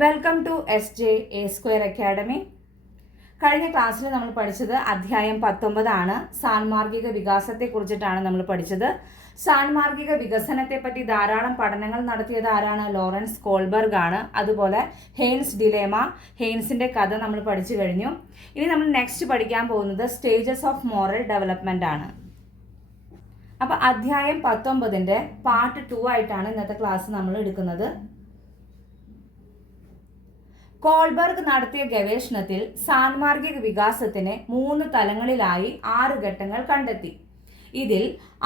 Welcome to SJ square academy. കഴിഞ്ഞ ക്ലാസ്സിൽ നമ്മൾ പഠിച്ചത് അധ്യായം 19 ആണ്. സാൻമാർഗിക വികാസത്തെക്കുറിച്ചിട്ടാണ് നമ്മൾ പഠിച്ചത്. സാൻമാർഗിക വികസനത്തെ പറ്റി ധാരാളം പഠനങ്ങൾ നടത്തിയത് ആരാണ്? ലോറൻസ് കോൾബർഗ് ആണ്. അതുപോലെ ഹെയ്ൻസ് ഡിലേമ, ഹെയ്ൻസിന്റെ കഥ നമ്മൾ പഠിച്ചു കഴിഞ്ഞു. ഇനി നമ്മൾ നെക്സ്റ്റ് പഠിക്കാൻ പോകുന്നത് സ്റ്റേജസ് ഓഫ് മോറൽ ഡെവലപ്മെന്റ് ആണ്. അപ്പോൾ അധ്യായം 19ന്റെ പാർട്ട് 2 ആയിട്ടാണ് ഇന്നത്തെ ക്ലാസ് നമ്മൾ എടുക്കുന്നത്. കോൾബർഗ് നടത്തിയ ഗവേഷണത്തിൽ സാൻമാർഗിക വികാസത്തിന് 3 തലങ്ങളിലായി 6 ഘട്ടങ്ങൾ കണ്ടെത്തി. ഇതിൽ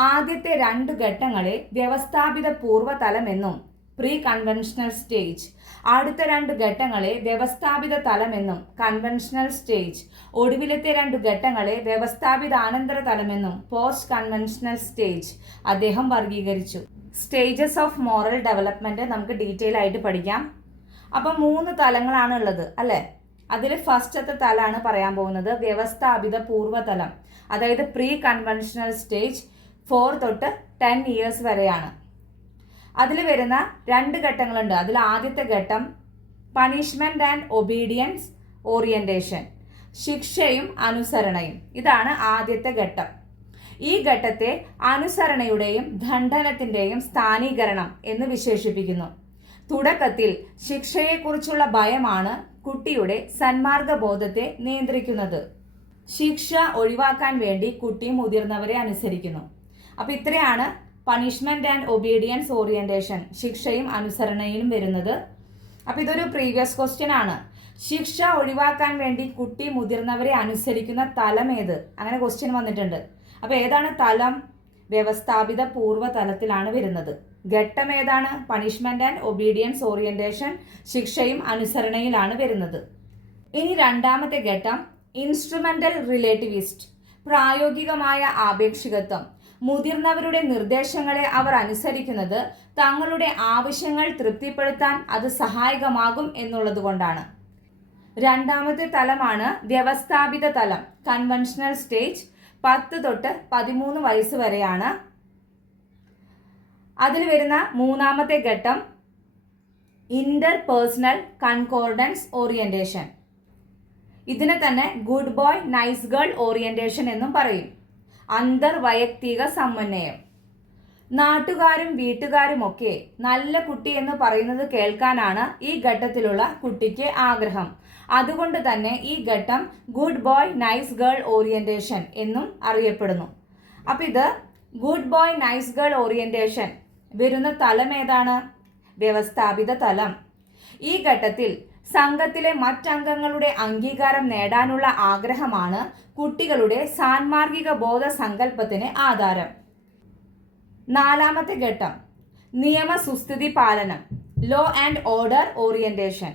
ആദ്യത്തെ 2 ഘട്ടങ്ങളെ വ്യവസ്ഥാപിത പൂർവ്വതലമെന്നും പ്രീ കൺവെൻഷണൽ സ്റ്റേജ്, അടുത്ത 2 ഘട്ടങ്ങളെ വ്യവസ്ഥാപിത തലമെന്നും കൺവെൻഷണൽ സ്റ്റേജ്, ഒടുവിലത്തെ 2 ഘട്ടങ്ങളെ വ്യവസ്ഥാപിത ആനന്തര തലമെന്നും പോസ്റ്റ് കൺവെൻഷണൽ സ്റ്റേജ് അദ്ദേഹം വർഗീകരിച്ചു. സ്റ്റേജസ് ഓഫ് മോറൽ ഡെവലപ്മെന്റ് നമുക്ക് ഡീറ്റെയിൽ ആയിട്ട് പഠിക്കാം. അപ്പം 3 തലങ്ങളാണ് ഉള്ളത് അല്ലേ? അതിൽ ഫസ്റ്റത്തെ തലമാണ് പറയാൻ പോകുന്നത് വ്യവസ്ഥാപിത പൂർവ്വതലം, അതായത് പ്രീ കൺവെൻഷണൽ സ്റ്റേജ് 4 തൊട്ട് 10 ഇയേഴ്സ് വരെയാണ്. അതിൽ വരുന്ന 2 ഘട്ടങ്ങളുണ്ട്. അതിൽ ആദ്യത്തെ ഘട്ടം പണിഷ്മെന്റ് ആൻഡ് ഒബീഡിയൻസ് ഓറിയന്റേഷൻ, ശിക്ഷയും അനുസരണയും. ഇതാണ് ആദ്യത്തെ ഘട്ടം. ഈ ഘട്ടത്തെ അനുസരണയുടെയും ദണ്ഡനത്തിന്റെയും സ്ഥാനീകരണം എന്ന് വിശേഷിപ്പിക്കുന്നു. തുടക്കത്തിൽ ശിക്ഷയെക്കുറിച്ചുള്ള ഭയമാണ് കുട്ടിയുടെ സന്മാർഗബോധത്തെ നിയന്ത്രിക്കുന്നത്. ശിക്ഷ ഒഴിവാക്കാൻ വേണ്ടി കുട്ടി മുതിർന്നവരെ അനുസരിക്കുന്നു. അപ്പൊ ഇത്രയാണ് പണിഷ്മെന്റ് ആൻഡ് ഒബീഡിയൻസ് ഓറിയന്റേഷൻ, ശിക്ഷയും അനുസരണയിലും വരുന്നത്. അപ്പൊ ഇതൊരു പ്രീവിയസ് ക്വസ്റ്റ്യൻ ആണ്. ശിക്ഷ ഒഴിവാക്കാൻ വേണ്ടി കുട്ടി മുതിർന്നവരെ അനുസരിക്കുന്ന തലം ഏത്? അങ്ങനെ ക്വസ്റ്റ്യൻ വന്നിട്ടുണ്ട്. അപ്പൊ ഏതാണ് തലം? വ്യവസ്ഥാപിത പൂർവ്വതലത്തിലാണ് വരുന്നത്. ഘട്ടം ഏതാണ്? പണിഷ്മെന്റ് ആൻഡ് ഒബീഡിയൻസ് ഓറിയന്റേഷൻ, ശിക്ഷയും അനുസരണയിലാണ് വരുന്നത്. ഇനി രണ്ടാമത്തെ ഘട്ടം ഇൻസ്ട്രുമെന്റൽ റിലേറ്റിവിസ്റ്റ്, പ്രായോഗികമായ ആപേക്ഷികത്വം. മുതിർന്നവരുടെ നിർദ്ദേശങ്ങളെ അവർ അനുസരിക്കുന്നത് തങ്ങളുടെ ആവശ്യങ്ങൾ തൃപ്തിപ്പെടുത്താൻ അത് സഹായകമാകും എന്നുള്ളത് കൊണ്ടാണ്. രണ്ടാമത്തെ തലമാണ് വ്യവസ്ഥാപിത തലം, കൺവെൻഷണൽ സ്റ്റേജ്. 10 തൊട്ട് 13 വയസ്സ് വരെയാണ്. അതിൽ വരുന്ന മൂന്നാമത്തെ ഘട്ടം ഇന്റർപേഴ്സണൽ കൺകോർഡൻസ് ഓറിയന്റേഷൻ. ഇതിനെ തന്നെ good boy nice girl orientation എന്നും പറയും. അന്തർവൈയക്തിക സമന്വയം. നാട്ടുകാരും വീട്ടുകാരുമൊക്കെ നല്ല കുട്ടി എന്ന് പറയുന്നത് കേൾക്കാനാണ് ഈ ഘട്ടത്തിലുള്ള കുട്ടിക്ക് ആഗ്രഹം. അതുകൊണ്ട് തന്നെ ഈ ഘട്ടം good boy nice girl orientation എന്നും അറിയപ്പെടുന്നു. അപ്പൊ ഇത് good boy nice girl orientation വരുന്ന തലം ഏതാണ്? വ്യവസ്ഥാപിത തലം. ഈ ഘട്ടത്തിൽ സംഘത്തിലെ മറ്റംഗങ്ങളുടെ അംഗീകാരം നേടാനുള്ള ആഗ്രഹമാണ് കുട്ടികളുടെ സാൻമാർഗിക ബോധ സങ്കല്പത്തിന് ആധാരം. നാലാമത്തെ ഘട്ടം നിയമസുസ്ഥിതി പാലനം, ലോ ആൻഡ് ഓർഡർ ഓറിയന്റേഷൻ.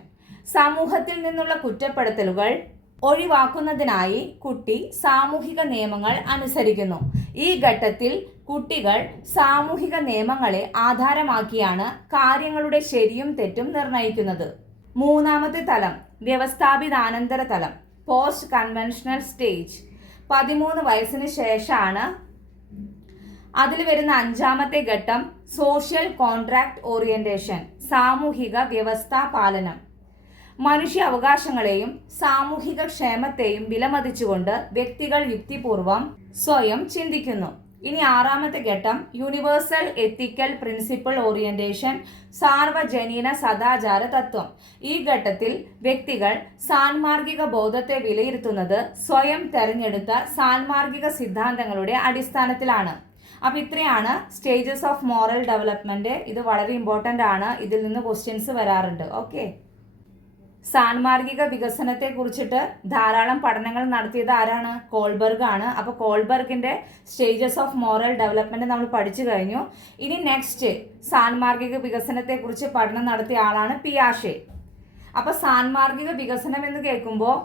സമൂഹത്തിൽ നിന്നുള്ള കുറ്റപ്പെടുത്തലുകൾ ഒഴിവാക്കുന്നതിനായി കുട്ടി സാമൂഹിക നിയമങ്ങൾ അനുസരിക്കുന്നു. ഈ ഘട്ടത്തിൽ കുട്ടികൾ സാമൂഹിക നിയമങ്ങളെ ആധാരമാക്കിയാണ് കാര്യങ്ങളുടെ ശരിയും തെറ്റും നിർണയിക്കുന്നത്. മൂന്നാമത്തെ തലം വ്യവസ്ഥാപിതാനന്തര തലം, പോസ്റ്റ് കൺവെൻഷണൽ സ്റ്റേജ്. 13 വയസ്സിന് ശേഷമാണ്. അതിൽ വരുന്ന 5ാമത്തെ ഘട്ടം സോഷ്യൽ കോൺട്രാക്ട് ഓറിയന്റേഷൻ, സാമൂഹിക വ്യവസ്ഥാ പാലനം. മനുഷ്യ അവകാശങ്ങളെയും സാമൂഹിക ക്ഷേമത്തെയും വിലമതിച്ചുകൊണ്ട് വ്യക്തികൾ യുക്തിപൂർവം സ്വയം ചിന്തിക്കുന്നു. ഇനി 6ാമത്തെ ഘട്ടം യൂണിവേഴ്സൽ എത്തിക്കൽ പ്രിൻസിപ്പിൾ ഓറിയന്റേഷൻ, സാർവജനീന സദാചാര തത്വം. ഈ ഘട്ടത്തിൽ വ്യക്തികൾ സാൻമാർഗിക ബോധത്തെ വിലയിരുത്തുന്നത് സ്വയം തെരഞ്ഞെടുത്ത സാൻമാർഗിക സിദ്ധാന്തങ്ങളുടെ അടിസ്ഥാനത്തിലാണ്. അപ്പൊ ഇത്രയാണ് സ്റ്റേജസ് ഓഫ് മോറൽ ഡെവലപ്മെന്റ്. ഇത് വളരെ ഇമ്പോർട്ടന്റ് ആണ്. ഇതിൽ നിന്ന് ക്വസ്റ്റ്യൻസ് വരാറുണ്ട്. ഓക്കെ, സാൻമാർഗിക വികസനത്തെ കുറിച്ചിട്ട് ധാരാളം പഠനങ്ങൾ നടത്തിയത് ആരാണ്? കോൾബർഗ് ആണ്. അപ്പൊ കോൾബർഗിന്റെ സ്റ്റേജസ് ഓഫ് മോറൽ ഡെവലപ്മെന്റ് നമ്മൾ പഠിച്ചു കഴിഞ്ഞു. ഇനി നെക്സ്റ്റ് സാൻമാർഗിക വികസനത്തെ കുറിച്ച് പഠനം നടത്തിയ ആളാണ് പിയാഷെ. അപ്പൊ സാൻമാർഗിക വികസനം എന്ന് കേൾക്കുമ്പോൾ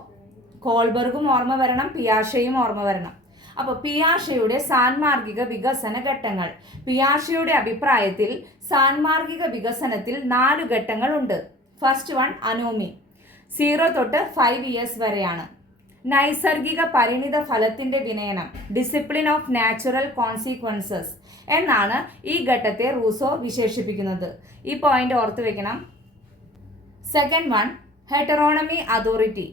കോൾബർഗും ഓർമ്മ വരണം, പിയാഷെയും ഓർമ്മ വരണം. അപ്പൊ പിയാഷെയുടെ സാൻമാർഗിക വികസന ഘട്ടങ്ങൾ. പിയാഷെയുടെ അഭിപ്രായത്തിൽ സാൻമാർഗിക വികസനത്തിൽ 4 ഘട്ടങ്ങൾ ഉണ്ട്. ഫസ്റ്റ് വൺ അനോമി, 0 തൊട്ട് 5 ഇയേഴ്സ് വരെയാണ്. നൈസർഗിക പരിണിത ഫലത്തിന്റെ വിനയനം, ഡിസിപ്ലിൻ ഓഫ് നാച്ചുറൽ കോൺസിക്വൻസസ് എന്നാണ് ഈ ഘട്ടത്തെ റൂസോ വിശേഷിപ്പിക്കുന്നത്. ഈ പോയിന്റ് ഓർത്തു വെക്കണം. Second one ഹെറ്ററോണമി authority.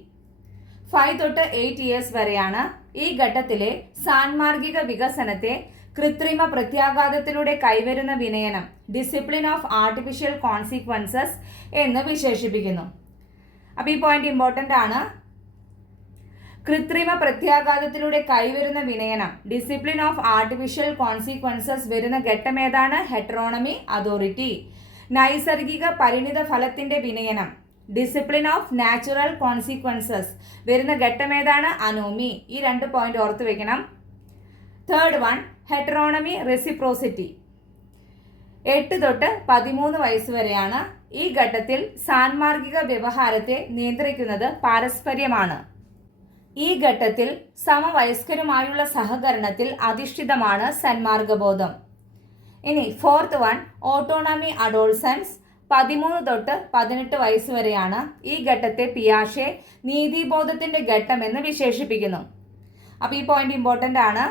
5 തൊട്ട് 8 ഇയേഴ്സ് വരെയാണ്. ഈ ഘട്ടത്തിലെ സാൻമാർഗിക വികസനത്തെ കൃത്രിമ പ്രത്യാഘാതത്തിലൂടെ കൈവരുന്ന വിനയനം ഡിസിപ്ലിൻ ഓഫ് ആർട്ടിഫിഷ്യൽ കോൺസിക്വൻസസ് എന്ന് വിശേഷിപ്പിക്കുന്നു. അപ്പോൾ ഈ പോയിന്റ് ഇമ്പോർട്ടൻ്റ് ആണ്. കൃത്രിമ പ്രത്യാഘാതത്തിലൂടെ കൈവരുന്ന വിനയനം ഡിസിപ്ലിൻ ഓഫ് ആർട്ടിഫിഷ്യൽ കോൺസിക്വൻസസ് വരുന്ന ഘട്ടം ഏതാണ്? ഹെറ്ററോണമി അതോറിറ്റി. നൈസർഗിക പരിണിത ഫലത്തിന്റെ വിനയനം ഡിസിപ്ലിൻ ഓഫ് നാച്ചുറൽ കോൺസിക്വൻസസ് വരുന്ന ഘട്ടം ഏതാണ്? അനോമി. ഈ 2 പോയിന്റ് ഓർത്ത് വെക്കണം. Third one ഹെറ്ററോണമി reciprocity. 8 തൊട്ട് 13 വയസ്സ് വരെയാണ്. ഈ ഘട്ടത്തിൽ സാൻമാർഗിക വ്യവഹാരത്തെ നിയന്ത്രിക്കുന്നത് പാരസ്പര്യമാണ്. ഈ ഘട്ടത്തിൽ സമവയസ്കരുമായുള്ള സഹകരണത്തിൽ അധിഷ്ഠിതമാണ് സന്മാർഗബോധം. ഇനി ഫോർത്ത് വൺ ഓട്ടോണമി അഡോൾസൻസ്. 13 തൊട്ട് 18 വയസ്സ് വരെയാണ്. ഈ ഘട്ടത്തെ പിയാഷെ നീതിബോധത്തിന്റെ ഘട്ടം എന്ന് വിശേഷിപ്പിക്കുന്നു. അപ്പോൾ ഈ പോയിന്റ് ഇമ്പോർട്ടൻ്റ് ആണ്.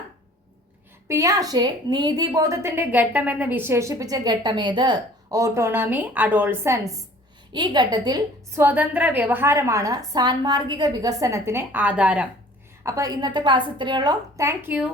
പിയാഷെ നീതിബോധത്തിന്റെ ഘട്ടം എന്ന് വിശേഷിപ്പിച്ച ഘട്ടമേത്? Autonomy adolescence. ഈ ഘട്ടത്തിൽ സ്വതന്ത്ര വ്യവഹാരമാണ് സാൻമാർഗിക വികസനത്തിന് ആധാരം. അപ്പോൾ ഇന്നത്തെ ക്ലാസ് ഇത്രയുള്ളൂ. Thank U.